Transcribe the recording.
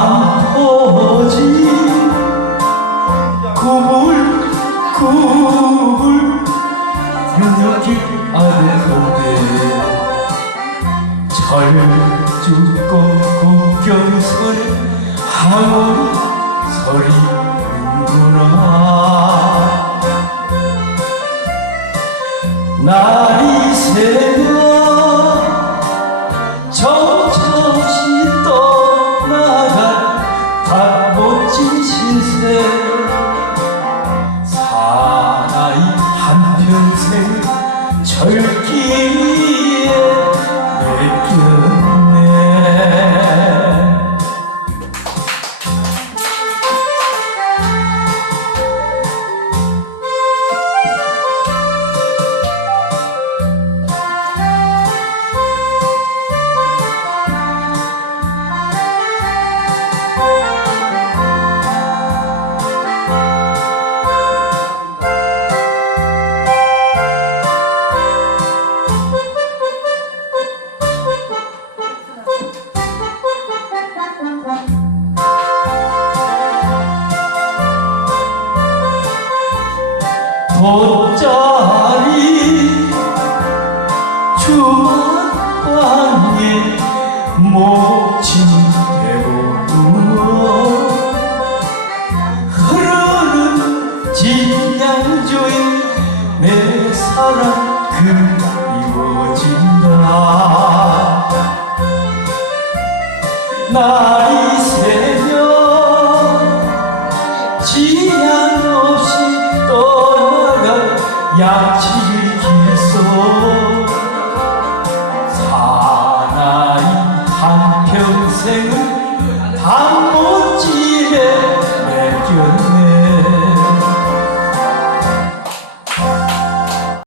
아버지 구불 구불 연약이 아는데 철쭉고 국경설 하고 서리는구나. 나 신세 사나이 한평생 절기 돗자리 주방에 모친 대고 누워 흐르는 진양조에 내 사랑 그리워진다. 날이 새면 지양 없 야치기소 사나이 한평생을 담보